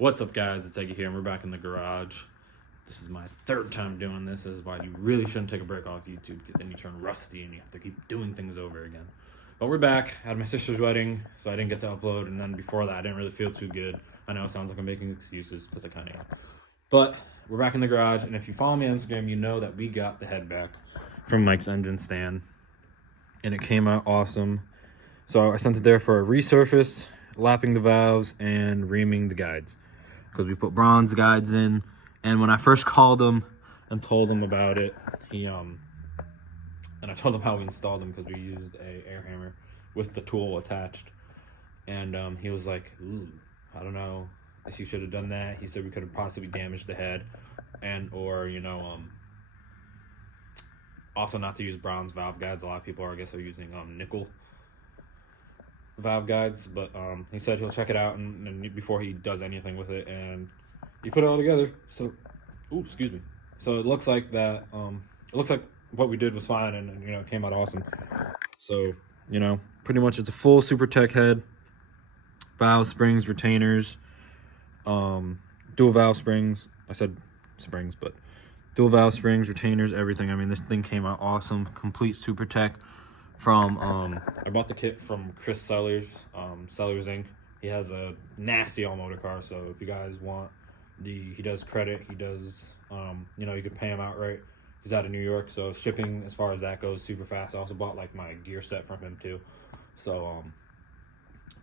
What's up, guys? It's Eggy here, and we're back in the garage. This is my third time doing this. This is why you really shouldn't take a break off YouTube, because then you turn rusty and you have to keep doing things over again. But we're back. I had my sister's wedding, so I didn't get to upload, and then before that, I didn't really feel too good. I know it sounds like I'm making excuses, because I kind of am. But we're back in the garage, and if you follow me on Instagram, you know that we got the head back from Mike's Engine Stand, and it came out awesome. So I sent it there for a resurface, lapping the valves, and reaming the guides, because we put bronze guides in. And when I first called him and told him about it, and I told him how we installed them, because we used a air hammer with the tool attached, and he was like, ooh, I don't know, I guess you should have done that. He said we could have possibly damaged the head, and or also not to use bronze valve guides. A lot of people are, I guess, are using nickel valve guides, but he said he'll check it out and before he does anything with it, and he put it all together. So, ooh, excuse me. So it looks like that. It looks like what we did was fine, and it came out awesome. So pretty much it's a full Super Tech head, valve springs, retainers, dual valve springs. I said springs, but dual valve springs, retainers, everything. I mean, this thing came out awesome. Complete Super Tech. From I bought the kit from Chris Sellers, Sellers Inc. He has a nasty all motor car, so if you guys want he does credit, he does you can pay him outright. He's out of New York, so shipping as far as that goes super fast. I also bought like my gear set from him too, so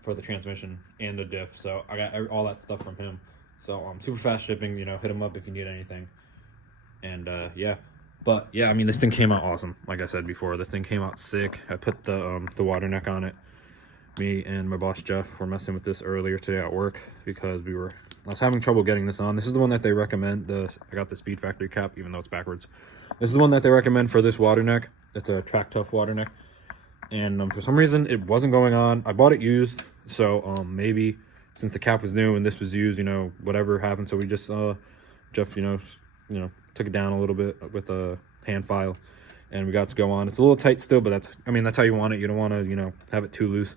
for the transmission and the diff, so I got all that stuff from him. So super fast shipping. Hit him up if you need anything. And yeah. But yeah, I mean, this thing came out awesome. Like I said before, this thing came out sick. I put the water neck on it. Me and my boss Jeff were messing with this earlier today at work, because I was having trouble getting this on. This is the one that they recommend. I got the Speed Factory cap, even though it's backwards. This is the one that they recommend for this water neck. It's a Track Tough water neck, and for some reason it wasn't going on. I bought it used, so maybe since the cap was new and this was used, whatever happened. So we just Jeff, took it down a little bit with a hand file, and we got to go on. It's a little tight still, but that's how you want it. You don't want to have it too loose.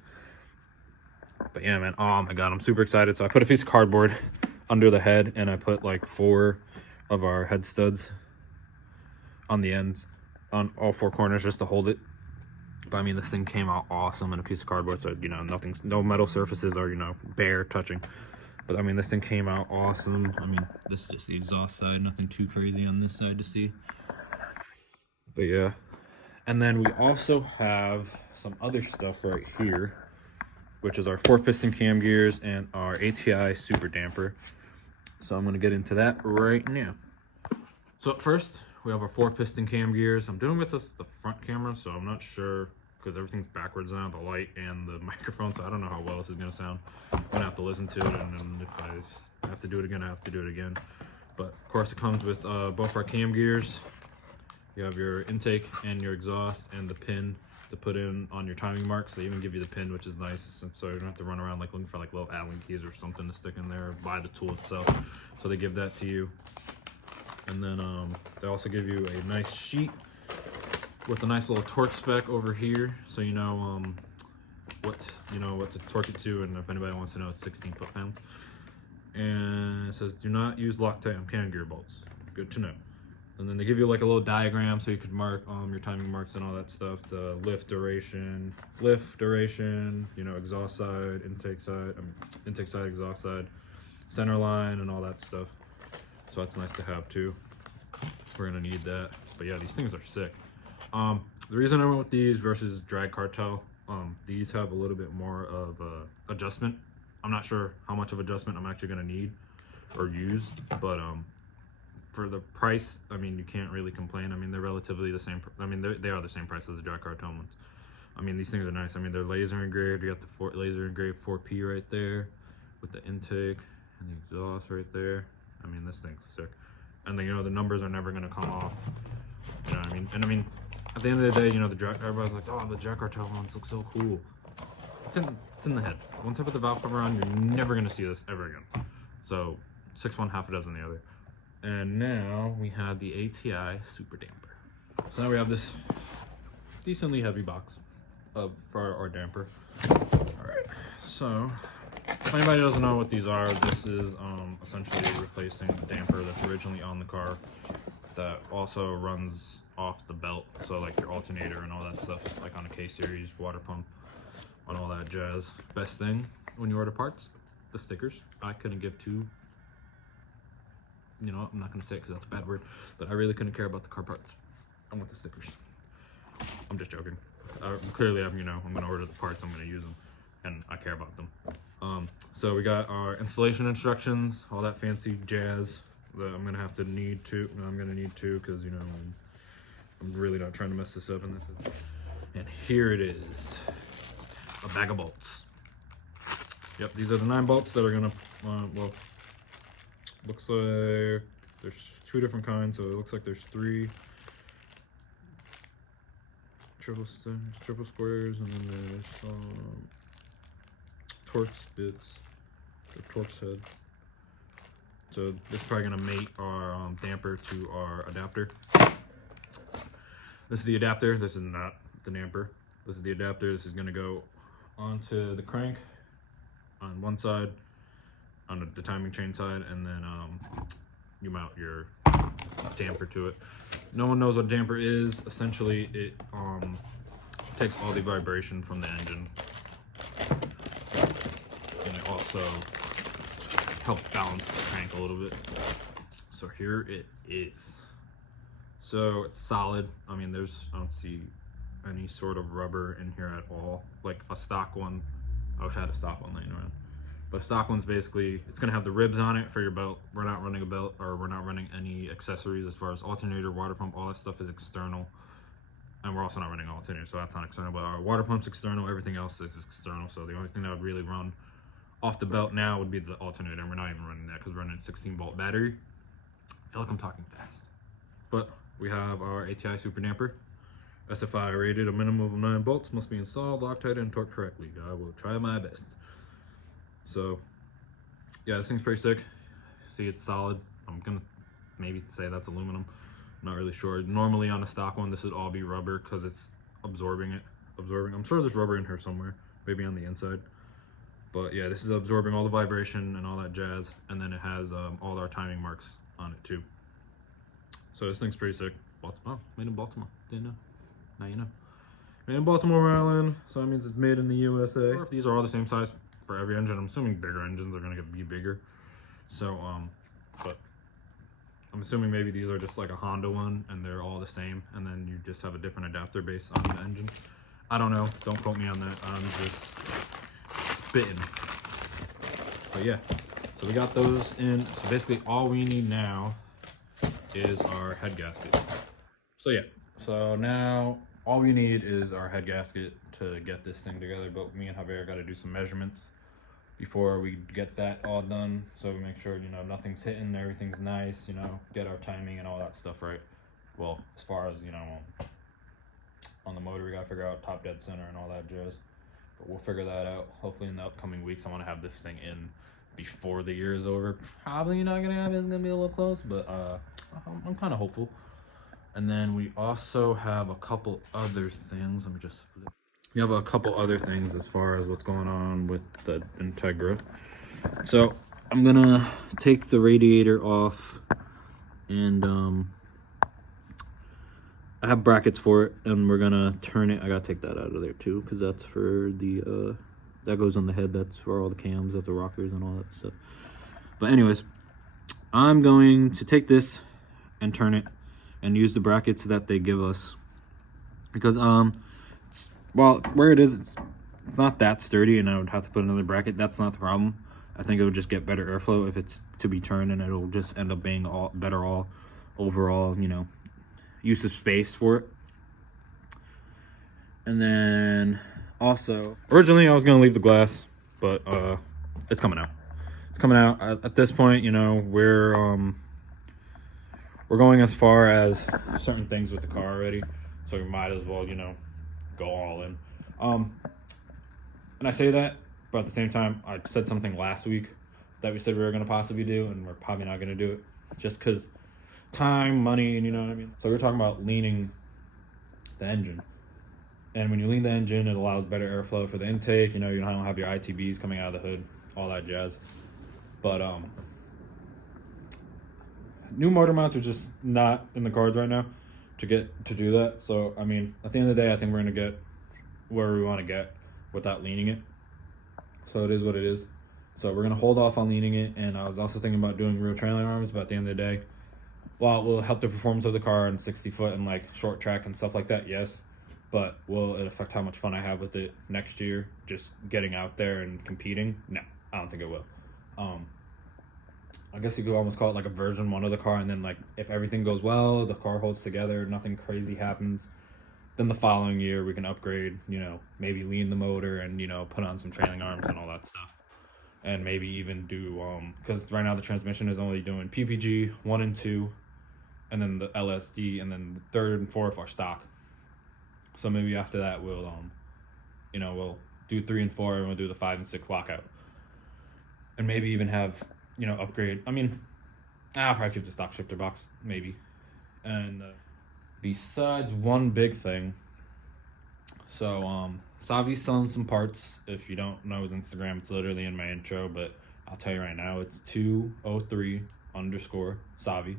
But yeah, man, oh my god, I'm super excited. So I put a piece of cardboard under the head, and I put like 4 of our head studs on the ends, on all 4 corners, just to hold it. But I mean, this thing came out awesome, and a piece of cardboard, so no metal surfaces are bare touching. But I mean, this thing came out awesome. I mean, this is just the exhaust side, nothing too crazy on this side to see. But yeah. And then we also have some other stuff right here, which is our 4-piston cam gears and our ATI super damper. So I'm going to get into that right now. So at first, we have our 4-piston cam gears. I'm doing with the front camera, so I'm not sure, because everything's backwards now, the light and the microphone, so I don't know how well this is going to sound. I'm going to have to listen to it, and then if I have to do it again, I have to do it again. But of course, it comes with both our cam gears. You have your intake and your exhaust and the pin to put in on your timing marks. They even give you the pin, which is nice, and so you don't have to run around looking for little Allen keys or something to stick in there, or buy the tool itself. So they give that to you. And then they also give you a nice sheet with a nice little torque spec over here, so what to torque it to, and if anybody wants to know, it's 16 foot-pounds. And it says, do not use Loctite on cam gear bolts. Good to know. And then they give you like a little diagram so you could mark your timing marks and all that stuff. The lift duration, you know, exhaust side, intake side, exhaust side, center line, and all that stuff. So that's nice to have too. We're gonna need that. But yeah, these things are sick. The reason I went with these versus Drag Cartel, these have a little bit more of adjustment. I'm not sure how much of adjustment I'm actually gonna need or use, but for the price, I mean, you can't really complain. I mean, they're relatively the same. I mean, they are the same price as the Drag Cartel ones. I mean, these things are nice. I mean, they're laser engraved. You got the laser engraved 4P right there with the intake and the exhaust right there. I mean, this thing's sick. And then, you know, the numbers are never gonna come off. You know what I mean? And I mean, at the end of the day, you know, everybody's like, oh, the Drag Cartel ones look so cool. It's in the head. Once I put the valve cover on, you're never gonna see this ever again. So 6 one, half a dozen the other. And now we have the ATI Super Damper. So now we have this decently heavy box for our damper. All right. So if anybody doesn't know what these are, this is essentially replacing the damper that's originally on the car that also runs off the belt. So like your alternator and all that stuff, like on a K-Series water pump and all that jazz. Best thing when you order parts, the stickers. I couldn't give two, you know, I'm not gonna say it because that's a bad word, but I really couldn't care about the car parts. I want the stickers. I'm just joking. Clearly, you know, I'm gonna order the parts, I'm gonna use them, and I care about them. So we got our installation instructions, all that fancy jazz that I'm gonna need to, because, you know, I'm really not trying to mess this up. And here it is, a bag of bolts. Yep, these are the 9 bolts that are gonna, well, looks like there's 2 different kinds, so it looks like there's 3 triple squares, and then there's Torx bits, or Torx head. So this is probably gonna mate our damper to our adapter. This is the adapter. This is not the damper. This is the adapter. This is gonna go onto the crank on one side, on the timing chain side, and then you mount your damper to it. No one knows what a damper is. Essentially, it takes all the vibration from the engine, and it also helps balance the crank a little bit. So here it is. So it's solid. I mean, I don't see any sort of rubber in here at all. Like a stock one, I wish I had a stock one laying around. But a stock one's basically, it's gonna have the ribs on it for your belt. We're not running a belt, or we're not running any accessories as far as alternator, water pump, all that stuff is external. And we're also not running an alternator, so that's not external. But our water pump's external, everything else is external. So the only thing that would really run off the belt now would be the alternator, and we're not even running that because we're running a 16-volt battery. I feel like I'm talking fast. But we have our ATI Super Damper. SFI rated, a minimum of 9 bolts must be installed, Loctite, and torqued correctly. I will try my best. So, yeah, this thing's pretty sick. See, it's solid. I'm gonna maybe say that's aluminum. I'm not really sure. Normally on a stock one, this would all be rubber because it's absorbing. I'm sure there's rubber in here somewhere, maybe on the inside. But yeah, this is absorbing all the vibration and all that jazz. And then it has all our timing marks on it too. So this thing's pretty sick. Oh, made in Baltimore. Didn't know. Now you know. Made in Baltimore, Maryland. So that means it's made in the USA. Or if these are all the same size for every engine, I'm assuming bigger engines are gonna be bigger. So, but I'm assuming maybe these are just like a Honda one and they're all the same, and then you just have a different adapter base on the engine. I don't know. Don't quote me on that. I'm just spitting. But yeah, so we got those in. So basically all we need now is our head gasket. So yeah, so now all we need is our head gasket to get this thing together. But me and Javier got to do some measurements before we get that all done, so we make sure, you know, nothing's hitting, everything's nice, you know, get our timing and all that stuff right. Well, as far as, you know, on the motor, we gotta figure out top dead center and all that jazz. But we'll figure that out. Hopefully in the upcoming weeks, I want to have this thing in before the year is over. Probably not gonna have it. It's gonna be a little close, but I'm kind of hopeful. And then we also have a couple other things. Let me just flip. We have a couple other things as far as what's going on with the Integra. So I'm gonna take the radiator off and I have brackets for it, and we're gonna turn it. I gotta take that out of there too, because that's for the that goes on the head. That's for all the cams, that's the rockers and all that stuff. But anyways, I'm going to take this and turn it and use the brackets that they give us, because well, where it is, it's not that sturdy, and I would have to put another bracket. That's not the problem. I think it would just get better airflow if it's to be turned, and it'll just end up being better overall, you know, use of space for it. And then also, originally I was gonna leave the glass, but it's coming out. It's coming out at this point. You know, we're going as far as certain things with the car already, so we might as well, you know, go all in. And I say that, but at the same time, I said something last week that we said we were gonna possibly do, and we're probably not gonna do it, just because time, money, and you know what I mean. So we're talking about leaning the engine. And when you lean the engine, it allows better airflow for the intake. You know, you don't have your ITBs coming out of the hood, all that jazz. But new motor mounts are just not in the cards right now to do that. So I mean, at the end of the day, I think we're gonna get where we want to get without leaning it. So it is what it is. So we're gonna hold off on leaning it. And I was also thinking about doing real trailing arms, but at the end of the day, while it will help the performance of the car and 60 foot and like short track and stuff like that, yes. But will it affect how much fun I have with it next year, just getting out there and competing? No, I don't think it will. I guess you could almost call it like a version 1 of the car, and then like if everything goes well, the car holds together, nothing crazy happens, then the following year we can upgrade, you know, maybe lean the motor and, you know, put on some trailing arms and all that stuff. And maybe even do, because right now the transmission is only doing PPG 1 and 2, and then the LSD, and then the 3rd and 4th are stock. So maybe after that we'll, you know, we'll do 3 and 4, and we'll do the 5 and 6 lockout, and maybe even have, you know, upgrade. I mean, I'll probably keep the stock shifter box maybe. And besides one big thing, so Savi's selling some parts. If you don't know his Instagram, it's literally in my intro, but I'll tell you right now, it's 203_Savi,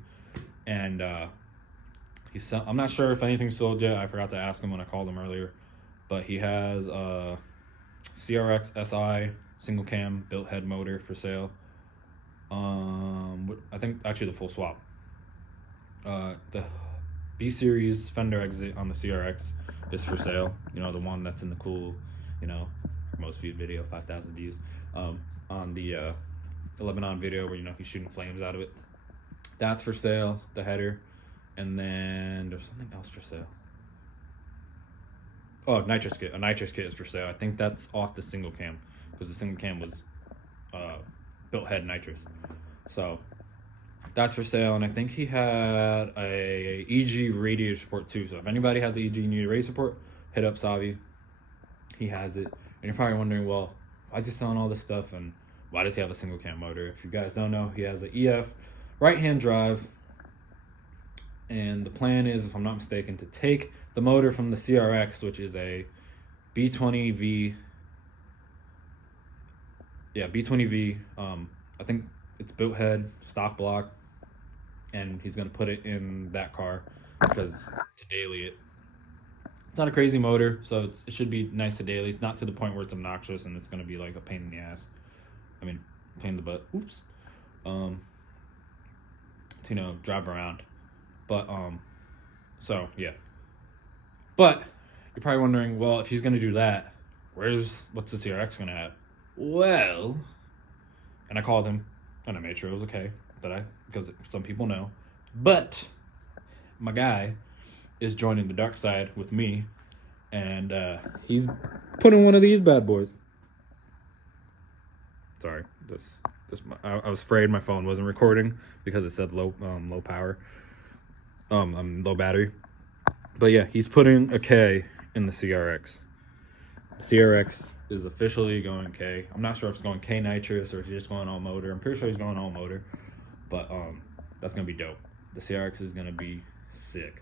and I'm not sure if anything's sold yet. I forgot to ask him when I called him earlier, but he has a CRX SI single cam built head motor for sale. I think actually the full swap. The B series fender exit on the CRX is for sale. You know, the one that's in the cool, you know, most viewed video, 5,000 views. On the Lebanon video where, you know, he's shooting flames out of it. That's for sale, the header. And then there's something else for sale. Oh, nitrous kit. A nitrous kit is for sale. I think that's off the single cam, because the single cam was built head nitrous. So that's for sale. And I think he had a EG radiator support too. So if anybody has an EG need radiator support, hit up Savi. He has it. And you're probably wondering, well, why is he selling all this stuff, and why does he have a single cam motor? If you guys don't know, he has an EF right-hand drive. And the plan is, if I'm not mistaken, to take the motor from the CRX, which is a B20V. Yeah, B20V. I think it's built head, stock block, and he's gonna put it in that car because to daily it. It's not a crazy motor, so it should be nice to daily. It's not to the point where it's obnoxious and it's gonna be like a pain in the ass. I mean, pain in the butt. Oops. To, you know, drive around. But so yeah. But you're probably wondering, well, if he's gonna do that, what's the CRX gonna have? Well, and I called him and I made sure it was okay because some people know. But my guy is joining the dark side with me, and he's putting one of these bad boys. Sorry, I was afraid my phone wasn't recording because it said low power. Low battery. But yeah, he's putting a K in the CRX. The CRX is officially going K. I'm not sure if it's going K nitrous or if he's just going all motor. I'm pretty sure he's going all motor. But that's gonna be dope. The CRX is gonna be sick.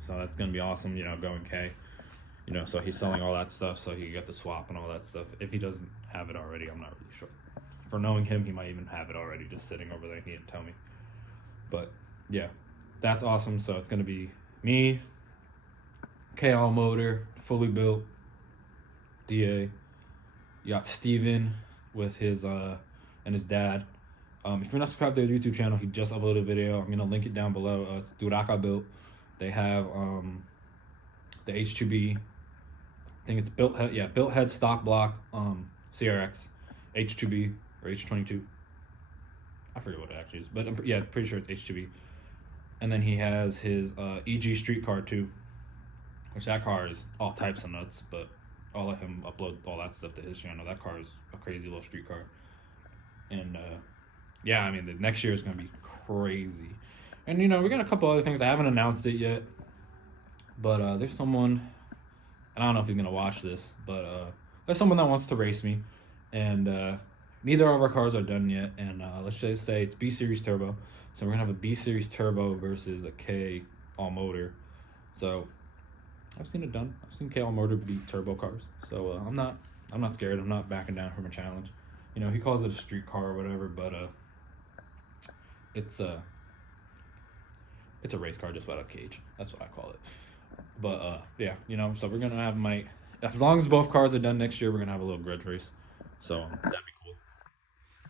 So that's gonna be awesome, you know, going K. You know, so he's selling all that stuff so he can get the swap and all that stuff. If he doesn't have it already, I'm not really sure. For knowing him, he might even have it already just sitting over there. He didn't tell me. But yeah. That's awesome. So it's going to be me, KL Motor, fully built, DA. You got Steven with his and his dad. If you're not subscribed to their YouTube channel, he just uploaded a video. I'm gonna link it down below. It's Duraka built. They have the H2B. I think it's built head stock block CRX H2B or H22. I forget what it actually is, but I'm pretty sure it's H2B. And then he has his EG street car too, which that car is all types of nuts, but I'll let him upload all that stuff to his channel. That car is a crazy little street car. And yeah, I mean, the next year is going to be crazy. And, we got a couple other things. I haven't announced it yet, but there's someone, and I don't know if he's going to watch this, but there's someone that wants to race me. And neither of our cars are done yet. And let's just say it's B-Series Turbo. So we're going to have a B-Series Turbo versus a K all-motor. So I've seen it done. I've seen K all-motor beat turbo cars. So I'm not scared. I'm not backing down from a challenge. He calls it a street car or whatever, but it's a race car just without a cage. That's what I call it. But yeah, so we're gonna have as long as both cars are done next year, we're gonna have a little grudge race. So that'd be cool.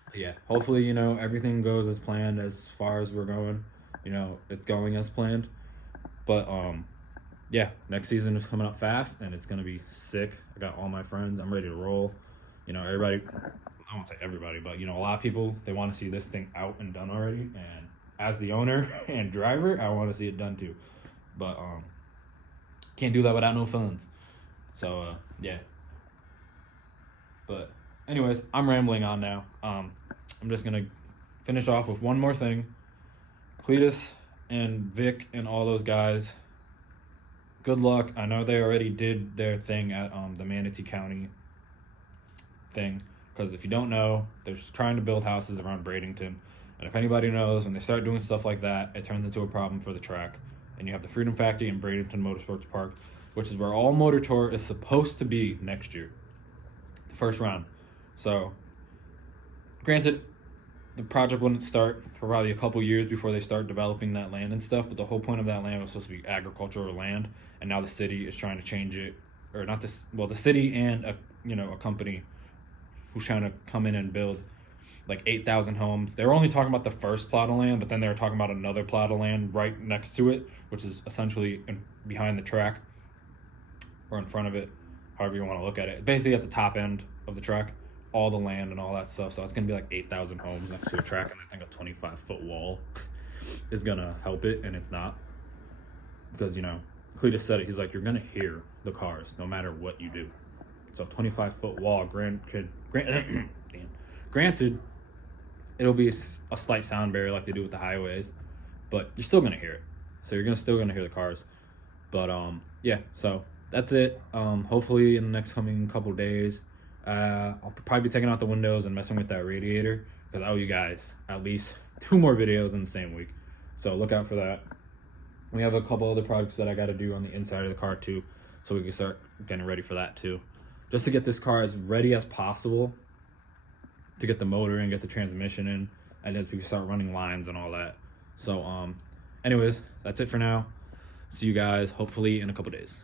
But yeah, hopefully everything goes as planned as far as we're going. It's going as planned. But yeah, next season is coming up fast and it's gonna be sick. I got all my friends. I'm ready to roll. Everybody. I won't say everybody, but a lot of people, they want to see this thing out and done already. And as the owner and driver, I want to see it done too. But can't do that without no funds. So yeah. But anyways, I'm rambling on now. I'm just gonna finish off with one more thing. Cletus and Vic and all those guys, good luck. I know they already did their thing at the Manatee County thing. Because if you don't know, they're just trying to build houses around Bradenton. And if anybody knows, when they start doing stuff like that, it turns into a problem for the track. And you have the Freedom Factory in Bradenton Motorsports Park, which is where all Motor Tour is supposed to be next year. The first round. So, granted, the project wouldn't start for probably a couple years before they start developing that land and stuff. But the whole point of that land was supposed to be agricultural land. And now the city is trying to change it. Or not this, well, the city and a company who's trying to come in and build like 8,000 homes. They were only talking about the first plot of land, but then they were talking about another plot of land right next to it, which is essentially behind the track or in front of it, however you want to look at it. Basically at the top end of the track, all the land and all that stuff. So it's going to be like 8,000 homes next to a track, and I think a 25-foot wall is going to help it, and it's not. Because, Cletus said it. He's like, you're going to hear the cars no matter what you do. So 25-foot wall, granted, it'll be a slight sound barrier like they do with the highways, but you're still gonna hear it. So you're still gonna hear the cars. But yeah. So that's it. Hopefully in the next coming couple days, I'll probably be taking out the windows and messing with that radiator because I owe you guys at least 2 more videos in the same week. So look out for that. We have a couple other projects that I got to do on the inside of the car too, so we can start getting ready for that too. Just to get this car as ready as possible to get the motor in, get the transmission in, and then we can start running lines and all that. So, anyways, that's it for now. See you guys hopefully in a couple days.